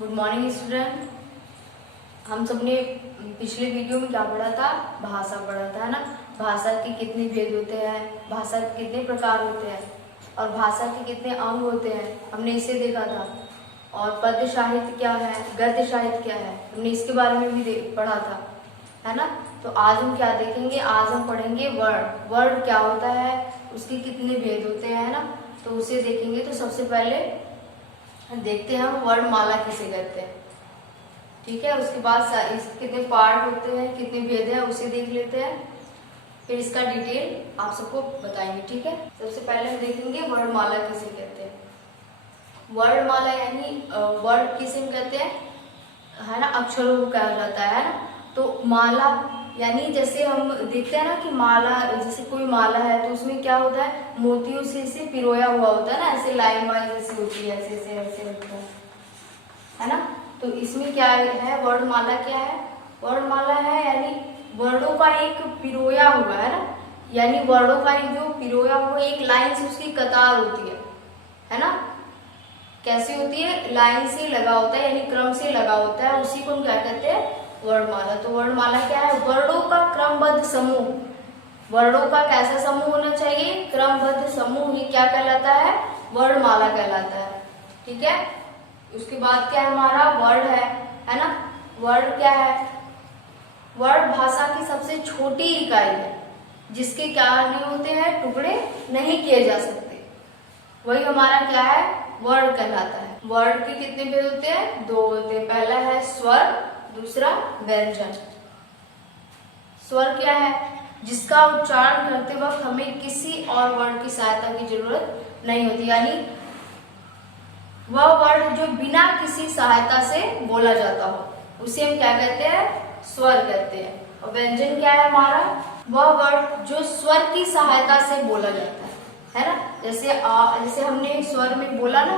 Good morning student. हम सबने पिछले वीडियो में क्या पढ़ा था? भाषा पढ़ा था, है ना। भाषा के कितने भेद होते हैं, भाषा के कितने प्रकार होते हैं और भाषा के कितने अंग होते हैं, हमने इसे देखा था। और पद्य साहित्य क्या है, गद्य साहित्य क्या है, हमने इसके बारे में भी पढ़ा था, है ना। तो आज हम क्या देखेंगे? आज हम पढ़ेंगे वर्ड। वर्ड क्या होता है, उसके कितने भेद होते हैं, है ना। तो उसे देखेंगे। तो सबसे पहले देखते हैं हम वर्णमाला किसे कहते हैं, ठीक है। उसके बाद इसके कितने पार्ट होते हैं, कितने भेद हैं, उसे देख लेते हैं। फिर इसका डिटेल आप सबको बताएंगे, ठीक है। सबसे पहले हम देखेंगे वर्णमाला किसे कहते हैं। वर्णमाला यानी वर्ड किसे कहते हैं, है ना, अक्षरों को कहा जाता है ना। तो माला यानी जैसे हम देखते हैं ना कि माला, जैसे कोई माला है तो उसमें क्या होता है, मोतियों से इसे पिरोया हुआ होता है ना, ऐसे लाइन वाइज ऐसे होती है, ऐसे ऐसे ऐसे होता है ना। तो इसमें क्या है, वर्णमाला क्या है? वर्णमाला है यानी वर्णों का एक पिरोया हुआ, है ना, यानी वर्णों का एक जो पिरोया हुआ एक लाइन से उसकी कतार होती है ना। कैसी होती है? लाइन से लगा होता है, यानी क्रम से लगा होता है, उसी को हम क्या कहते हैं? वर्णमाला। तो वर्णमाला क्या है? वर्णों का क्रमबद्ध समूह। वर्णों का कैसा समूह होना चाहिए? क्रमबद्ध समूह ही क्या कहलाता है? वर्णमाला कहलाता है, ठीक है। उसके बाद क्या है हमारा? वर्ड है ना। वर्ड क्या है? वर्ड भाषा की सबसे छोटी इकाई है, जिसके क्या नहीं होते हैं, टुकड़े नहीं किए जा सकते, वही हमारा क्या है? वर्ड कहलाता है। वर्ड के कितने भेद होते हैं? दो होते हैं। पहला है स्वर, दूसरा व्यंजन। स्वर क्या है? जिसका उच्चारण करते वक्त हमें किसी और वर्ड की सहायता की जरूरत नहीं होती, यानी वह वर्ड जो बिना किसी सहायता से बोला जाता हो, उसे हम क्या कहते हैं? स्वर कहते हैं। और व्यंजन क्या है हमारा? वह वर्ड जो स्वर की सहायता से बोला जाता है ना। जैसे जैसे हमने स्वर में बोला ना,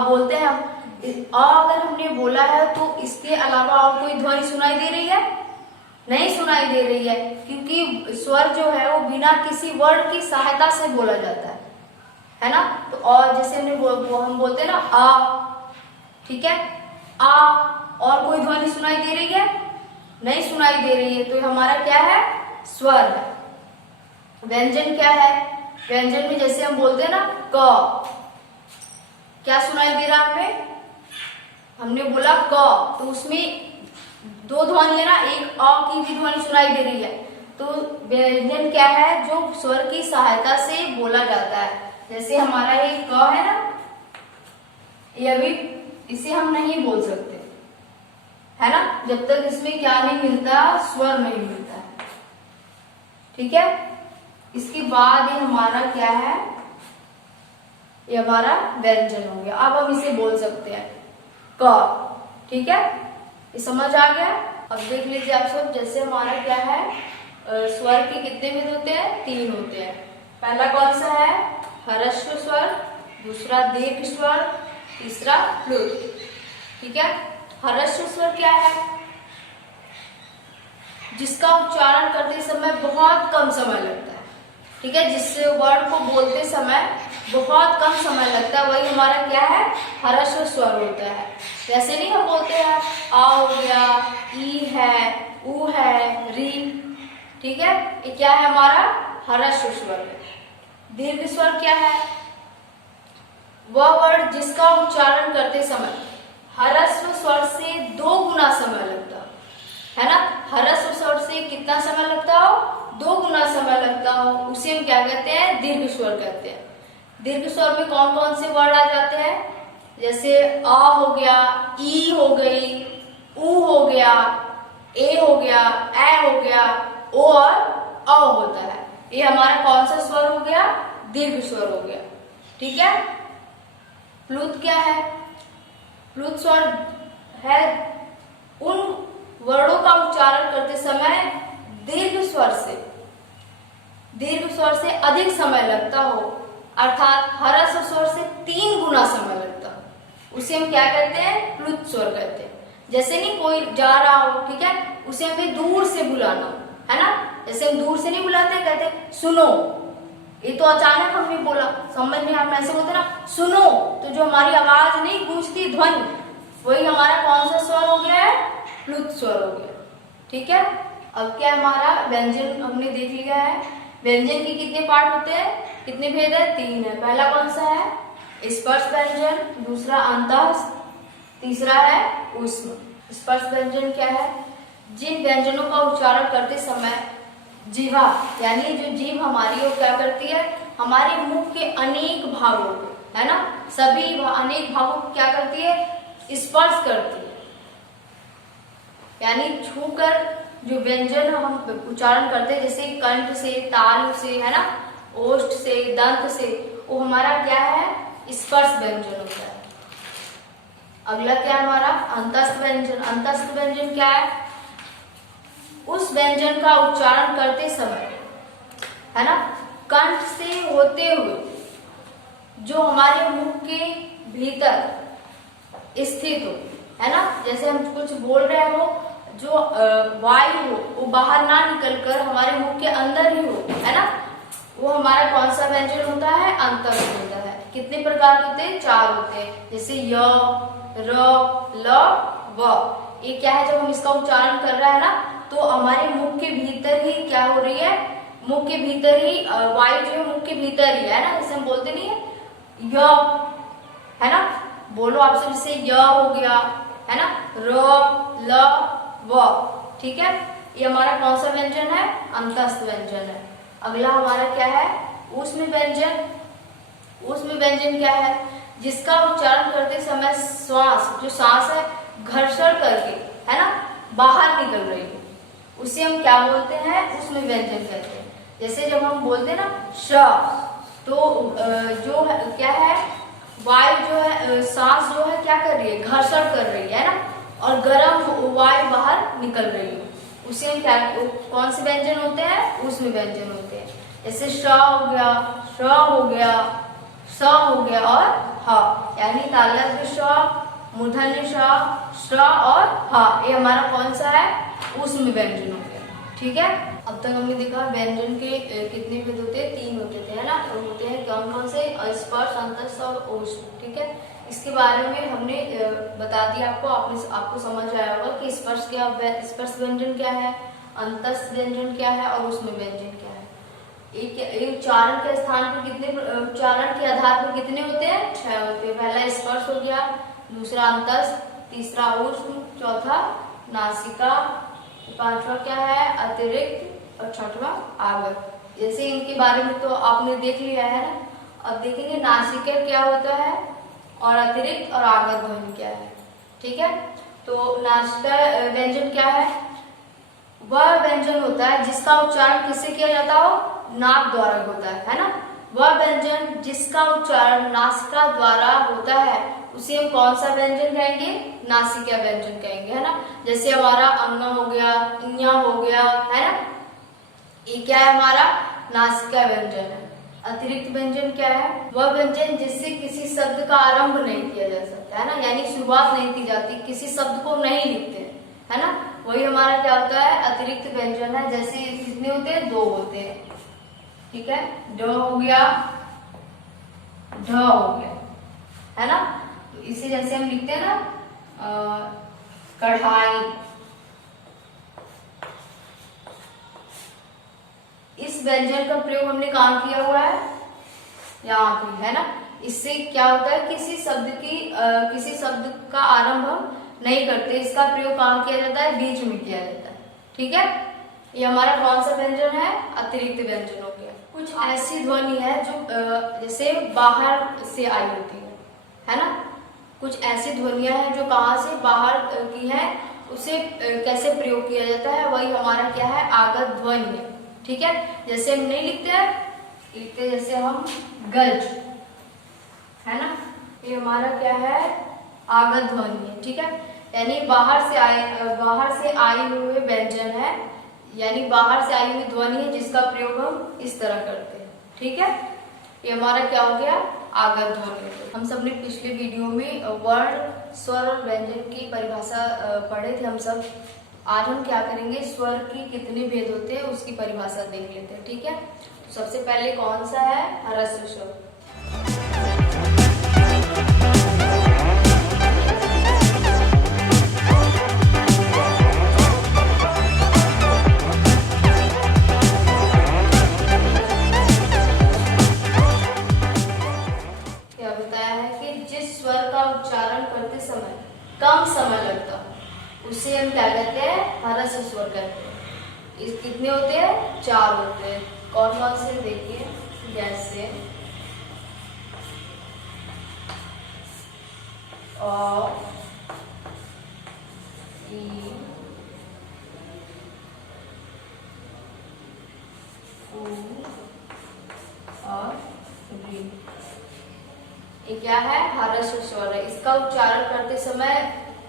बोलते हैं हम, अगर हमने बोला है तो इसके अलावा और कोई ध्वनि सुनाई दे रही है? नहीं सुनाई दे रही है, क्योंकि स्वर जो है वो बिना किसी वर्ड की सहायता से बोला जाता है ना। तो और जैसे हम बोलते हैं ना आ, ठीक है, आ, और कोई ध्वनि सुनाई दे रही है? नहीं सुनाई दे रही है, तो हमारा क्या है? स्वर है। व्यंजन क्या है? व्यंजन में जैसे हम बोलते हैं ना क, क्या सुनाई दे रहा हमें? हमने बोला क, तो उसमें दो ध्वनि है ना, एक अ की भी ध्वनि सुनाई दे रही है। तो व्यंजन क्या है? जो स्वर की सहायता से बोला जाता है। जैसे हमारा ये क है ना, ये अभी इसे हम नहीं बोल सकते, है ना, जब तक इसमें क्या नहीं मिलता? स्वर नहीं मिलता है, ठीक है। इसके बाद ये हमारा क्या है? ये हमारा व्यंजन हो गया। अब हम इसे बोल सकते हैं क, ठीक है। ये समझ आ गया? अब देख लीजिए आप सब, जैसे हमारा क्या है, स्वर के कितने भेद होते हैं? 3 होते हैं। पहला कौन सा है? ह्रस्व स्वर, दूसरा दीर्घ स्वर, तीसरा प्लुत, ठीक है। ह्रस्व स्वर क्या है? जिसका उच्चारण करते समय बहुत कम समय लगता है, ठीक है, जिससे वर्ड को बोलते समय बहुत कम समय लगता है, वही हमारा क्या है? ह्रस्व स्वर होता है। जैसे नहीं हम बोलते हैं आ हो गया, ई है, ऊ है, री, ठीक है, ये क्या है? हमारा ह्रस्व स्वर है। दीर्घ स्वर क्या है? वह वर्ड जिसका उच्चारण करते समय ह्रस्व स्वर से 2 गुना समय लगता है ना। ह्रस्व स्वर से कितना समय लगता हो? 2 गुना समय लगता हो, उसे हम क्या कहते हैं? दीर्घ स्वर कहते हैं। दीर्घ स्वर में कौन कौन से वर्ड आ जाते हैं? जैसे आ हो गया, ई हो गई, ऊ हो गया, ए हो गया, ए हो गया, ओ और औ होता है। ये हमारा कौन सा स्वर हो गया? दीर्घ स्वर हो गया, ठीक है। प्लुत क्या है? प्लुत स्वर है उन वर्णों का उच्चारण करते समय दीर्घ स्वर से अधिक समय लगता हो, अर्थात ह्रस्व स्वर से 3 गुना समय लगता हो, उसे हम क्या कहते हैं? प्लुत स्वर कहते हैं। जैसे नहीं कोई जा रहा हो, ठीक है, उसे हमें दूर से बुलाना हो, है ना। जैसे हम दूर से नहीं बुलाते, कहते सुनो, ये तो अचानक हमने बोला, समझ में हम ऐसे बोलते ना सुनो, तो जो हमारी आवाज नहीं गूंजती, ध्वनि, वही हमारा कौन सा स्वर हो गया है, प्लुत स्वर हो गया। ठीक है, अब क्या हमारा व्यंजन हमने देख लिया है। व्यंजन के कितने पार्ट होते हैं, कितने भेद है, 3 है। पहला कौन सा है, स्पर्श व्यंजन, दूसरा अंतःस्थ, तीसरा है ऊष्म। स्पर्श व्यंजन क्या है, जिन व्यंजनों का उच्चारण करते समय जीवा यानी जो जीभ हमारी वो क्या करती है, हमारे मुख के अनेक भागों को, है ना, सभी अनेक भागों को क्या करती है, स्पर्श करती है। यानी छूकर जो व्यंजन हम उच्चारण करते हैं, जैसे कंठ से, तालु से, है ना, ओष्ठ से, दंत से, वो हमारा क्या है, स्पर्श व्यंजन होता है। अगला क्या है हमारा अंतःस्थ व्यंजन। अंतःस्थ व्यंजन क्या है, उस व्यंजन का उच्चारण करते समय, है ना, कंठ से होते हुए जो हमारे मुख के भीतर स्थित हो, है ना, जैसे हम कुछ बोल रहे हो, जो वायु हो वो बाहर ना निकलकर हमारे मुख के अंदर ही हो, है ना, वो हमारा कौन सा व्यंजन होता है, अंतःस्थ होता है। कितने प्रकार के होते हैं, 4 होते हैं, जैसे य, र, ल, व। ये क्या है, जब हम इसका उच्चारण कर रहे हैं ना, तो हमारे मुख के भीतर ही क्या हो रही है, मुख के भीतर ही वायु जो है मुख के भीतर ही है ना, जैसे हम बोलते नहीं है य, है ना, बोलो आप सब, जैसे य हो गया, है ना, र, ल, व। ठीक है, ये हमारा कौन सा व्यंजन है, अंतःस्थ व्यंजन है। अगला हमारा क्या है, ऊष्म व्यंजन। ऊष्म व्यंजन क्या है, जिसका उच्चारण करते समय श्वास, जो सांस है घर्षण करके, है ना, बाहर निकल रही है, उसे हम क्या बोलते हैं, ऊष्म व्यंजन कहते हैं। जैसे जब हम बोलते हैं ना श, तो जो है क्या है, वायु जो है, सांस जो है क्या कर रही है, घर्षण कर रही है ना, और गर्म वायु बाहर निकल रही है, उसे हम क्या, कौन से व्यंजन होते हैं, ऊष्म व्यंजन होते हैं। जैसे श हो गया, श हो गया, स हो गया और ह, यानी तालव्य श, मूर्धन्य श, और ह, ये हमारा कौन सा है, ऊष्म व्यंजन हो गया। ठीक है, अब तक हमने देखा व्यंजन के कितने भेद होते हैं, 3 होते थे, है ना, और होते हैं कौन कौन से, स्पर्श, अंतःस्थ और ऊष्म। ठीक है, इसके बारे में हमने बता दिया आपको, आपको समझ आया होगा कि स्पर्श व्यंजन क्या है, अंतःस्थ व्यंजन क्या है और ऊष्म व्यंजन क्या है। एक उच्चारण के स्थान पर कितने, उच्चारण के आधार पर कितने होते हैं, 6 होते हैं। पहला स्पर्श हो गया, दूसरा अंतःस्थ, तीसरा ऊष्म, चौथा नासिका, 5वां क्या है, अतिरिक्त, और 6वां आगत। जैसे इनके बारे में तो आपने देख लिया है ना। अब देखेंगे नासिका क्या होता है, और अतिरिक्त और आगत ध्वनि क्या है। ठीक है, तो नासिका व्यंजन क्या है, वह व्यंजन होता है जिसका उच्चारण किससे किया जाता हो, नाक द्वारा होता है ना। वह व्यंजन जिसका उच्चारण नासिका द्वारा होता है उसे हम कौन सा व्यंजन कहेंगे, नासिका व्यंजन कहेंगे, है ना। जैसे हमारा अंग हो गया, इया हो गया, है ना, ये क्या है, हमारा नासिका व्यंजन है। अतिरिक्त व्यंजन क्या है, वह व्यंजन जिससे किसी शब्द का आरंभ नहीं किया जा सकता, है ना, यानी शुरुआत नहीं की जाती, किसी शब्द को नहीं लिखते, है ना, वही हमारा क्या होता है, अतिरिक्त व्यंजन है। जैसे कितने होते हैं, 2 होते हैं। ठीक है, ड हो गया, ढ हो गया, है ना। तो इसे जैसे हम लिखते हैं ना, कढ़ाई, इस व्यंजन का प्रयोग हमने कहाँ किया हुआ है, यहाँ पे, है ना। इससे क्या होता है, किसी शब्द का आरंभ हम नहीं करते, इसका प्रयोग कहाँ किया जाता है, बीच में किया जाता है। ठीक है, ये हमारा कौन सा व्यंजन है, अतिरिक्त व्यंजन हो गया। कुछ ऐसी ध्वनि है जो जैसे बाहर से आई होती है ना। कुछ ऐसी ध्वनियां हैं जो कहाँ से, बाहर की है, उसे कैसे प्रयोग किया जाता है, वही हमारा क्या है, आगत ध्वनि है। ठीक है, जैसे हम नहीं लिखते जैसे हम गज, है ना, ये हमारा क्या है, आगत ध्वनि है। ठीक है, यानी बाहर से आई हुए व्यंजन है, यानी बाहर से आई हुई ध्वनि है जिसका प्रयोग हम इस तरह करते हैं। ठीक है, ये हमारा क्या हो गया, आगत ध्वनि। हम सब ने पिछले वीडियो में वर्ण, स्वर और व्यंजन की परिभाषा पढ़े थे हम सब। आज हम क्या करेंगे, स्वर की कितने भेद होते हैं उसकी परिभाषा देख लेते हैं। ठीक है, तो सबसे पहले कौन सा है, ह्रस्व स्वर। उच्चारण करते समय कम समय लगता हो उसे हम क्या कहते हैं? ह्रस्व स्वर कहते हैं। इस कितने होते हैं? 4 होते हैं। कौन कौन से देखिए, जैसे अ, ई, उ और री। ये क्या है? ह्रस्व स्वर है। इसका उच्चारण करते समय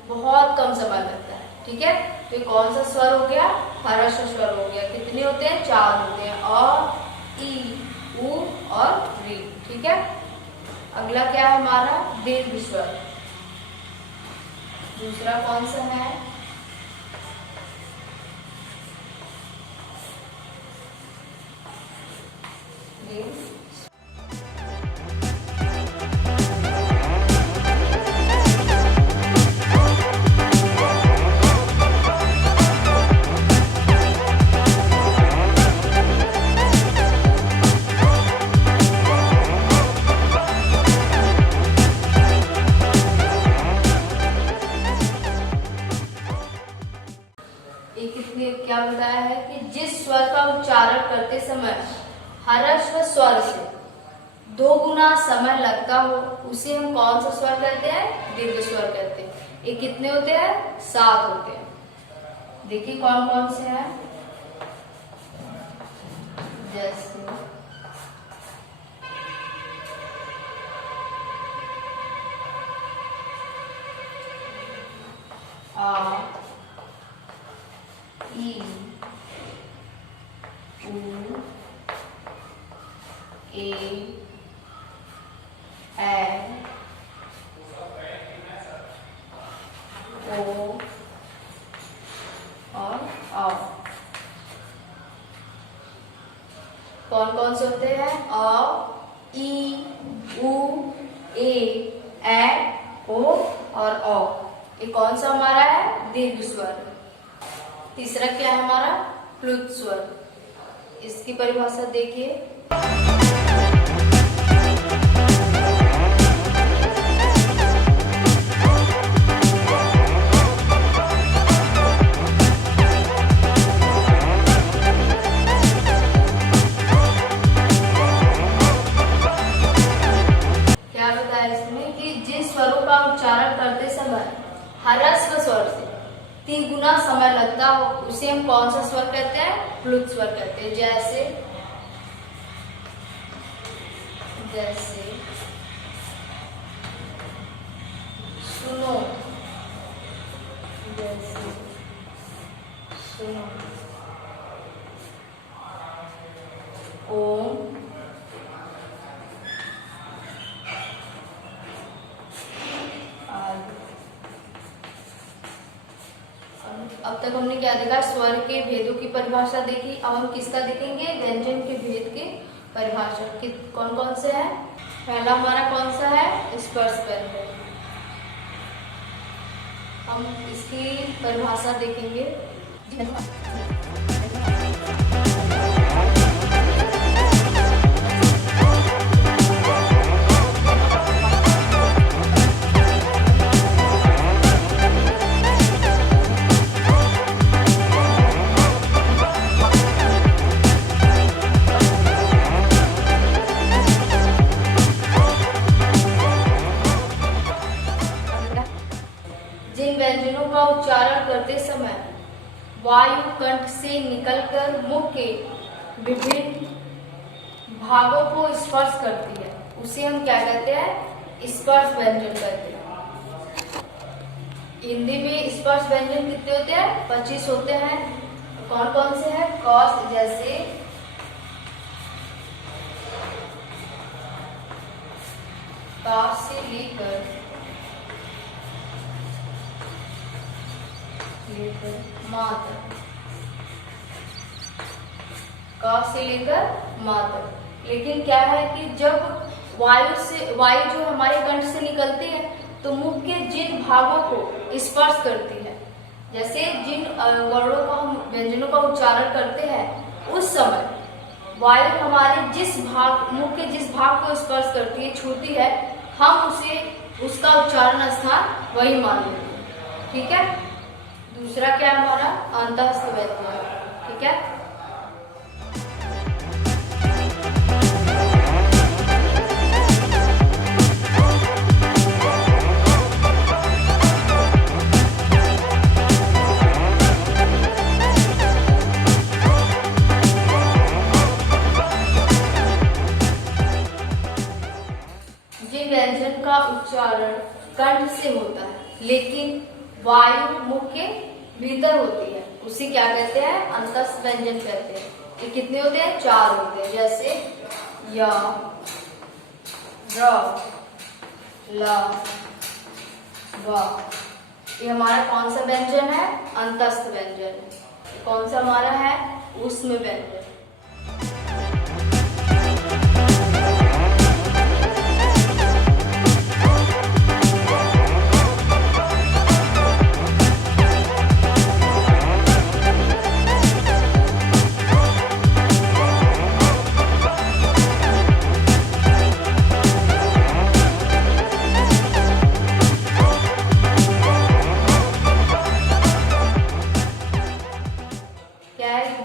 बहुत कम समय लगता है। ठीक है, तो ये कौन सा स्वर हो गया? ह्रस्व स्वर हो गया। कितने होते हैं? 4 होते हैं। अ, ई, उ और री। ठीक है, अगला क्या है हमारा? दीर्घ स्वर। दूसरा कौन सा है? दीर्घ। क्या बताया है कि जिस स्वर का उच्चारण करते समय ह्रस्व स्वर से 2 गुना समय लगता हो उसे हम कौन सा स्वर कहते हैं? दीर्घ स्वर कहते हैं। ये कितने होते हैं? 7 होते हैं। देखिए कौन कौन से हैं, जैसे आ, ई, उ, ए, ओ और औ। कौन कौन से होते हैं? अ, ई, उ, ए, ओ और औ। ये कौन सा हमारा है? दीर्घ स्वर। तीसरा क्या है हमारा? प्लुत स्वर। इसकी परिभाषा देखिए। क्या बताया इसमें कि जिस स्वरों का उच्चारण करते समय ह्रस्व स्वर से 3 गुना समय लगता हो उसे हम कौन सा स्वर कहते हैं? प्लुत स्वर कहते हैं। जैसे सुनो, जैसे सुनो, ओम, अब तक हमने क्या देखा? स्वर के भेदों की परिभाषा देखी। अब हम किसका देखेंगे? व्यंजन के भेद की परिभाषा। कौन कौन से है? पहला हमारा कौन सा है? स्पर्श व्यंजन। हम इसकी परिभाषा देखेंगे। जिन व्यंजनों का उच्चारण करते समय वायु कंठ से निकलकर मुख के विभिन्न भागों को स्पर्श करती है उसे हम क्या कहते हैं? स्पर्श व्यंजन कहते हैं। हिंदी में स्पर्श व्यंजन कितने होते हैं? 25 होते हैं। कौन कौन से हैं? कौस, जैसे का से लेकर मात्र, का से लेकर मात्र। लेकिन क्या है कि जब वायु जो हमारे कंठ से निकलती है तो मुख के जिन भागों को स्पर्श करती है, जैसे जिन वर्णों का हम व्यंजनों का उच्चारण करते हैं उस समय वायु हमारे मुख के जिस भाग को स्पर्श करती है, छूती है, हम उसे उसका उच्चारण स्थान वही मान लेते हैं। ठीक है। दूसरा क्या है हमारा अंतःस्थ व्यंजन। ठीक है। जिन व्यंजन का उच्चारण कंठ से होता है लेकिन वायु मुख के भीतर होती है उसे क्या कहते हैं अंतःस्थ व्यंजन कहते हैं। ये कितने होते हैं 4 होते हैं। जैसे य, र, ल, व। ये हमारा कौन सा व्यंजन है अंतःस्थ व्यंजन। कौन सा हमारा है ऊष्म व्यंजन।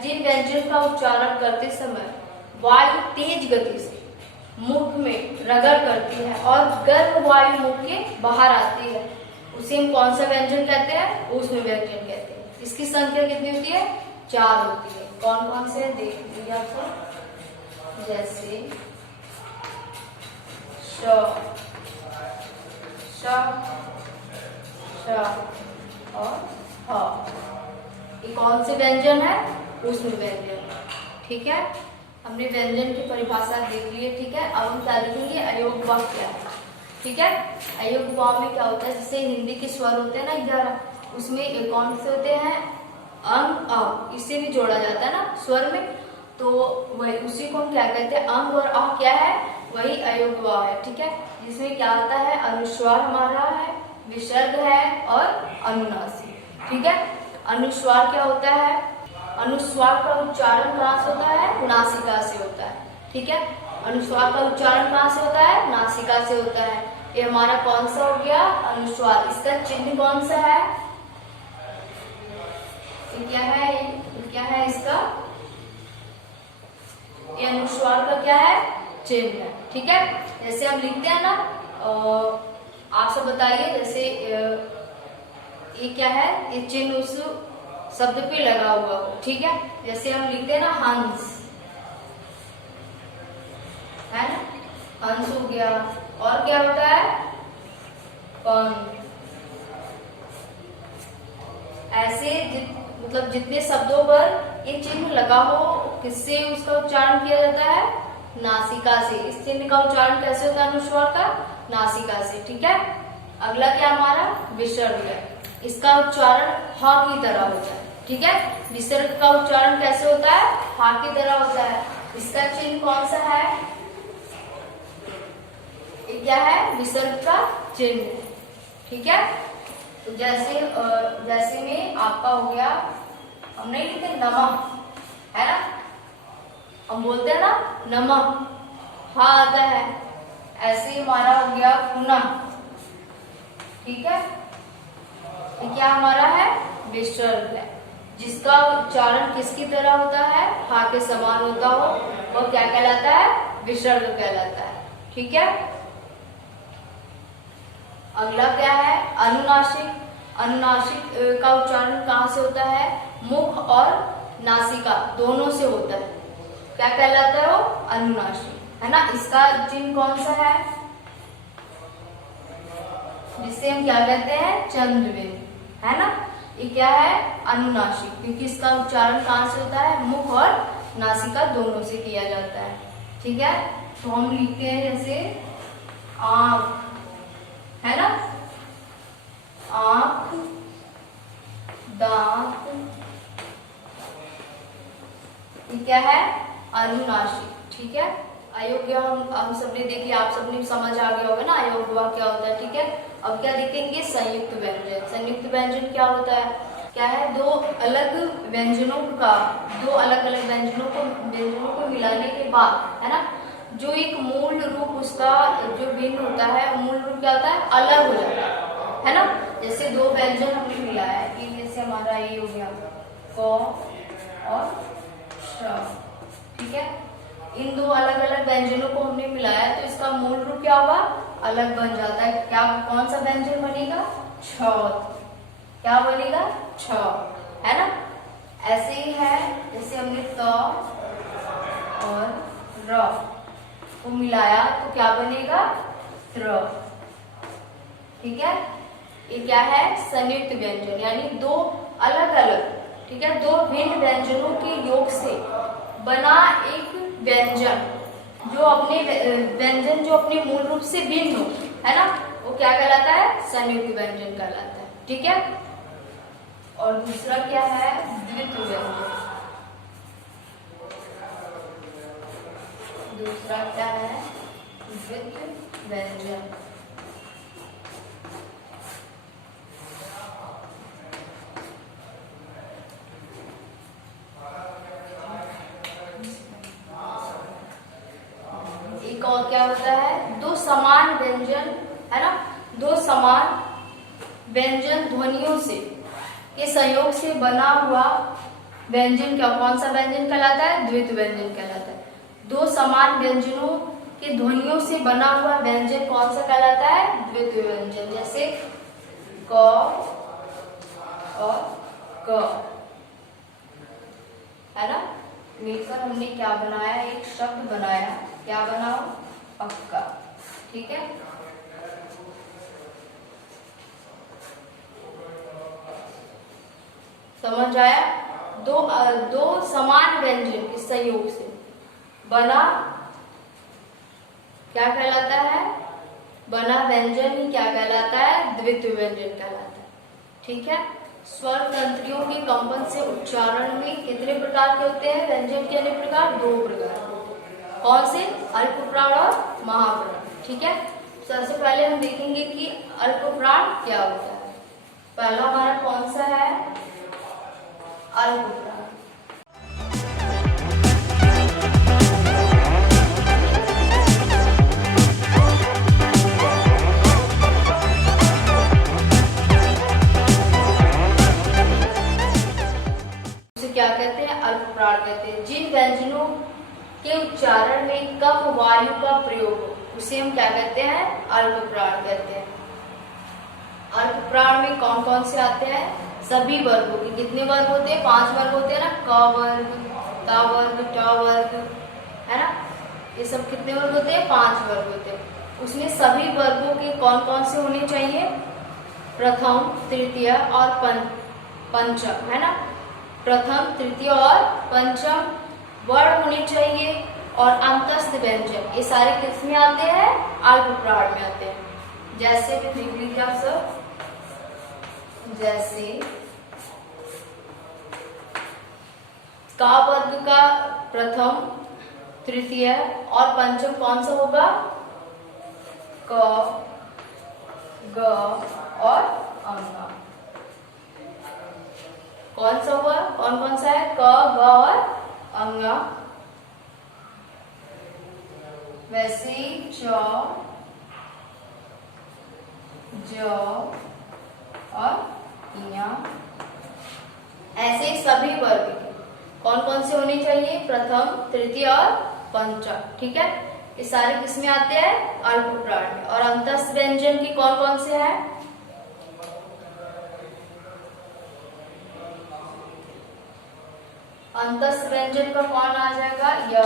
जिन व्यंजन का उच्चारण करते समय वायु तेज गति से मुख में रगड़ करती है और गर्म वायु मुख के बाहर आती है उसे हम कौन सा व्यंजन कहते हैं ऊष्म व्यंजन कहते हैं। इसकी संख्या कितनी होती है 4 होती है। कौन कौन से देख लीजिए आपको। जैसे श, श, श और ह। ये कौन से व्यंजन है ऊष्म व्यंजन। ठीक है। हमने व्यंजन की परिभाषा देख ली है। ठीक है। अब हम क्या देखेंगे अयोग वाक्य क्या है। ठीक है। अयोग वाक्य में क्या होता है जैसे हिंदी के स्वर होते हैं ना 11 उसमें कौन से होते हैं अंग अ इससे भी जोड़ा जाता है ना स्वर में तो वही उसी को हम क्या कहते हैं अंग और अ क्या है वही अयोग वाक्य है। ठीक है। जिसमें क्या आता है अनुस्वार हमारा है विसर्ग है और अनुनासिक। ठीक है। अनुस्वार क्या होता है अनुस्वार का उच्चारण कहाँ से होता है नासिका से होता है। ठीक है। अनुस्वार का उच्चारण कहाँ से होता है नासिका से होता है। ये हमारा कौन सा हो गया अनुस्वार। इसका चिन्ह कौन सा है ये क्या है इसका ये अनुस्वार का क्या है चिन्ह है। ठीक है। जैसे हम लिखते हैं ना आप सब बताइए जैसे ये क्या है ये चिन्ह उस शब्द पे लगा हुआ हो। ठीक है। जैसे हम लिखते हैं ना हंस है ना हंस हो गया और क्या होता है पंख। ऐसे मतलब जितने शब्दों पर ये चिन्ह लगा हो किससे उसका उच्चारण किया जाता है नासिका से। इस चिन्ह का उच्चारण कैसे होता है अनुस्वार का नासिका से। ठीक है। अगला क्या हमारा विसर्ग है। इसका उच्चारण ह की तरह होता है। ठीक है। विसर्ग का उच्चारण कैसे होता है हा की तरह होता है। इसका चिन्ह कौन सा है ये क्या है विसर्ग का चिन्ह। ठीक है। तो जैसे में आपका हो गया हम नहीं लिखते नमः है ना हम बोलते हैं ना नमः हा आता है ऐसे हमारा हो गया पुनः। ठीक है। ये क्या हमारा है विसर्ग है जिसका उच्चारण किसकी तरह होता है हा के समान होता हो वो क्या कहलाता है विसर्ग कहलाता है। ठीक है। अगला क्या है अनुनासिक। अनुनासिक का उच्चारण कहाँ से होता है मुख और नासिका दोनों से होता है। क्या कहलाता है वो अनुनासिक है ना। इसका चिन्ह कौन सा है जिसे हम क्या कहते हैं चंद्रबिंदु है ना। ये क्या है अनुनासिक क्योंकि इसका उच्चारण कहाँ से होता है मुख और नासिका दोनों से किया जाता है। ठीक है। तो हम लिखते हैं जैसे आंख है ना आंख दांत ये क्या है अनुनासिक। ठीक है। अयोग्य हम सबने देख लिया आप सबने समझ आ गया होगा ना अयोग्य क्या होता है। ठीक है। अब क्या देखेंगे संयुक्त व्यंजन। संयुक्त व्यंजन क्या होता है क्या है दो अलग व्यंजनों को मिलाने के बाद है ना जो एक मूल रूप उसका जो भिन्न होता है मूल रूप क्या होता है, अलग हो जाता है ना। जैसे दो व्यंजन हमने मिलाया है कि जैसे हमारा ये हो गया क और श, ठीक है। इन दो अलग अलग व्यंजनों को हमने मिलाया तो इसका मूल रूप क्या होगा, अलग बन जाता है। क्या, कौन सा व्यंजन बनेगा, छ। क्या बनेगा, छ, है ना। ऐसे ही है, जैसे हमने त और र को मिलाया तो क्या बनेगा, त्र, ठीक है। ये क्या है, संयुक्त व्यंजन, यानी दो अलग अलग, ठीक है, दो भिन्न व्यंजनों के योग से बना एक व्यंजन, जो अपने व्यंजन जो अपने मूल रूप से भिन्न हो, है ना, वो क्या कहलाता है, संयुक्त व्यंजन कहलाता है, ठीक है। और दूसरा क्या है, द्वित्व व्यंजन। दूसरा क्या है, द्वित्व व्यंजन। एक और क्या होता है, दो समान व्यंजन, है ना, दो समान व्यंजन ध्वनियों से के संयोग से बना हुआ व्यंजन क्या, कौन सा व्यंजन कहलाता है, द्वित्व व्यंजन कहलाता है। दो समान व्यंजनों के ध्वनियों से बना हुआ व्यंजन कौन सा कहलाता है, द्वित्व व्यंजन। जैसे क और क, है ना, मिलकर हमने क्या बनाया, एक शब्द बनाया, क्या बनाओ, पक्का, ठीक है। समझ आया, दो समान व्यंजन के संयोग से बना क्या कहलाता है, बना व्यंजन ही क्या कहलाता है, द्वित्व व्यंजन कहलाता है, ठीक है। स्वर तंत्रियों के कंपन से उच्चारण में कितने प्रकार के होते हैं व्यंजन के, अनेक प्रकार, दो प्रकार। कौन से, अल्पप्राण और महाप्राण, ठीक है। सबसे पहले हम देखेंगे कि अल्पप्राण क्या होता है। पहला हमारा कौन सा है, अल्पप्राण। क्या कहते हैं, अल्पप्राण कहते हैं। जिन व्यंजनों के उच्चारण में कम वायु का प्रयोग हो उसे हम क्या कहते हैं, अल्पप्राण कहते हैं। अल्पप्राण में कौन कौन से आते हैं, सभी वर्गों के, कितने वर्ग होते हैं, 5 वर्ग होते हैं ना, क वर्ग, ता वर्ग, ट वर्ग, है ना, ये सब कितने वर्ग होते हैं, 5 वर्ग होते हैं। उसमें सभी वर्गों के कौन कौन से होने चाहिए, प्रथम, तृतीय और पंचम, है ना। प्रथम, तृतीय और पंचम वर्ण होने चाहिए, और अंतस्थ व्यंजन, ये सारे किस में आते हैं, अल्पप्राण में आते हैं। जैसे भी देख लीजिए आप सब, जैसे का वर्ग का प्रथम, तृतीय और पंचम कौन सा होगा, क, ग और अंग। कौन सा हुआ, कौन कौन सा है, क, ग और अंग। वैसे च, ज और इया, ऐसे सभी वर्ग के कौन कौन से होने चाहिए, प्रथम, तृतीय और पंचम, ठीक है। ये सारे किसमें आते हैं, अल्पप्राण में। और अंतस्थ व्यंजन की कौन कौन से हैं, अंतस्थ व्यंजन का कौन आ जाएगा, य,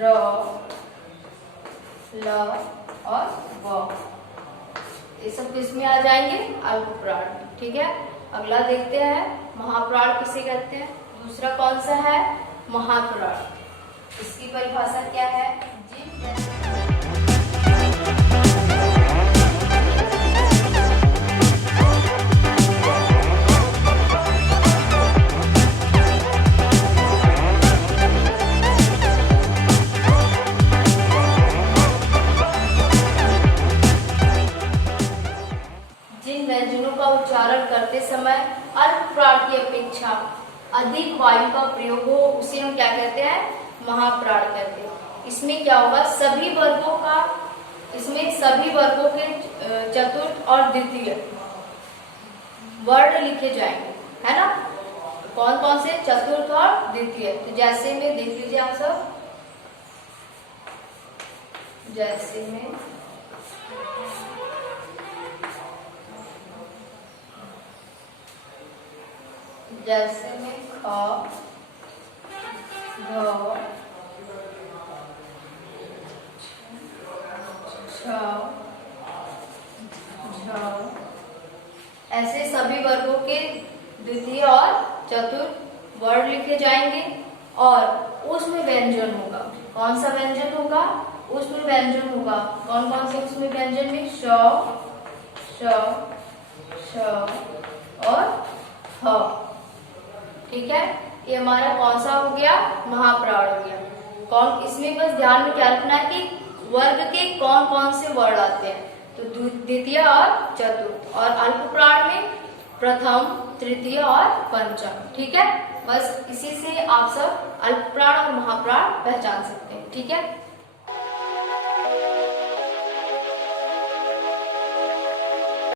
र, ल और व, ये सब किसमें आ जाएंगे, अल्पप्राण में, ठीक है। अगला देखते हैं, महाप्राण किसे कहते हैं। दूसरा कौन सा है, महाप्राण। इसकी परिभाषा क्या है, जिन व्यंजनों का उच्चारण करते समय अल्पप्राण की अपेक्षा अधिक वायु का प्रयोग हो उसे हम क्या कहते हैं, महाप्राण कहते हैं। इसमें क्या होगा, सभी वर्गों का इसमें सभी वर्गों के चतुर्थ और द्वितीय वर्ण लिखे जाएंगे, है ना। कौन कौन से? चतुर्थ और द्वितीय। तो जैसे में देख लीजिए आप सब, जैसे में ख, घ, छ, झ, ऐसे सभी वर्गों के द्वितीय और चतुर्थ वर्ण लिखे जाएंगे और उसमें व्यंजन होगा। कौन सा व्यंजन होगा? उसमें व्यंजन होगा। कौन कौन से उसमें व्यंजन में? श, श और ह। ठीक है, ये हमारा कौन सा हो गया? महाप्राण हो गया। कौन? इसमें बस ध्यान में क्या रखना है कि वर्ग के कौन कौन से वर्ण आते हैं। तो द्वितीय और चतुर्थ, और अल्पप्राण में प्रथम, तृतीय और पंचम। ठीक है, बस इसी से आप सब अल्पप्राण और महाप्राण पहचान सकते हैं। ठीक है।